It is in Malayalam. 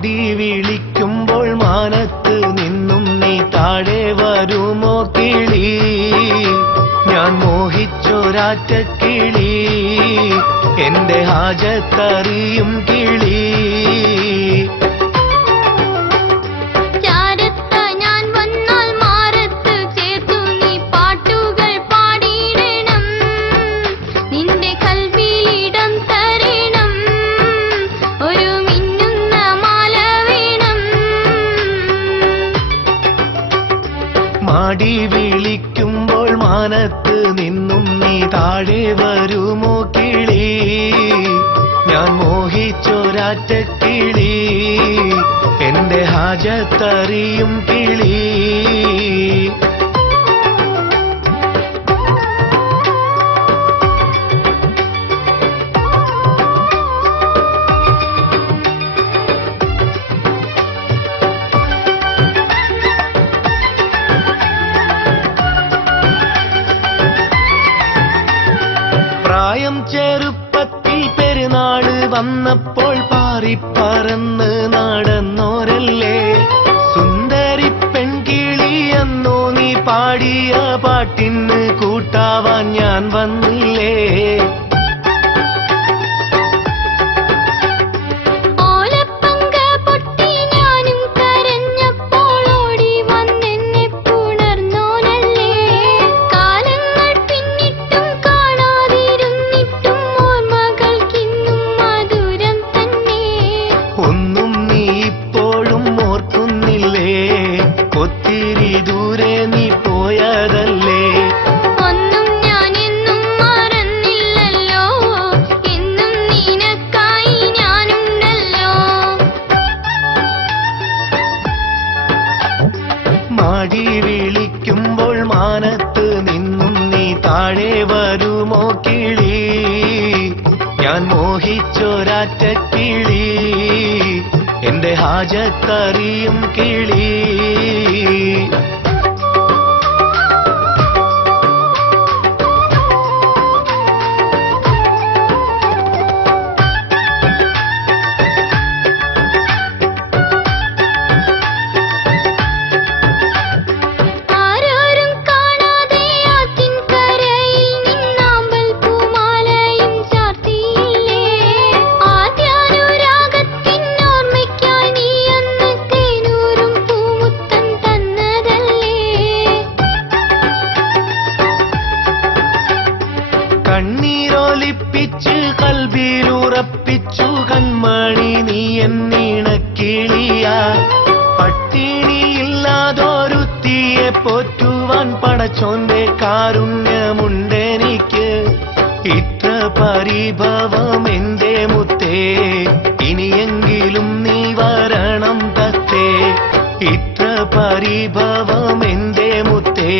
മാടി വിളിക്കുമ്പോൾ മാനത്ത് നിന്നും നീ താഴെ വരുമോ കിളി ഞാൻ മോഹിച്ചൊരാറ്റ കിളി എന്റെ ഹാജത്തറിയും കിളി മാടി വിളിക്കുമ്പോൾ മാനത്ത് നിന്നും നീ താഴെ വരുമോ കിളി ഞാൻ മോഹിച്ചൊരാറ്റ കിളി എന്റെ ഹാജത്തറിയും കിളി പ്രായം ചെറുപ്പത്തിൽ പെരുന്നാള് വന്നപ്പോൾ പാറിപ്പറന്ന് നടന്നോരല്ലേ സുന്ദരി പെൺകിളി എന്നോ നീ പാടിയ പാട്ടിന് കൂട്ടാവാൻ ഞാൻ വന്നില്ലേ ഒത്തിരി ദൂരെ നീ പോയതല്ലേ ഒന്നും ഞാൻ എന്നും മറന്നില്ലല്ലോ എന്നും നിനക്കായി ഞാനുണ്ടല്ലോ മാടി വിളിക്കുമ്പോൾ മാനത്ത് നിന്നും നീ താഴെ വരുമോ കിളി ഞാൻ മോഹിച്ചൊരാറ്റ കിളി എന്റെ ഹാജത്തറിയും കിളി കണ്ണീരൊലിപ്പിച്ച് കൽബിലുറപ്പിച്ചു കൺമണി നീ എന്നീണക്കിളിയ പട്ടിണിയില്ലാതൊരുത്തിയെ പോറ്റുവാൻ പടച്ചോന്റെ കാരുണ്യമുണ്ടെനിക്ക് ഇത്ര പരിഭവം എന്റെ മുത്തേ ഇനിയെങ്കിലും നീ വരണം തത്തേ ഇത്ര പരിഭവം എന്റെ മുത്തേ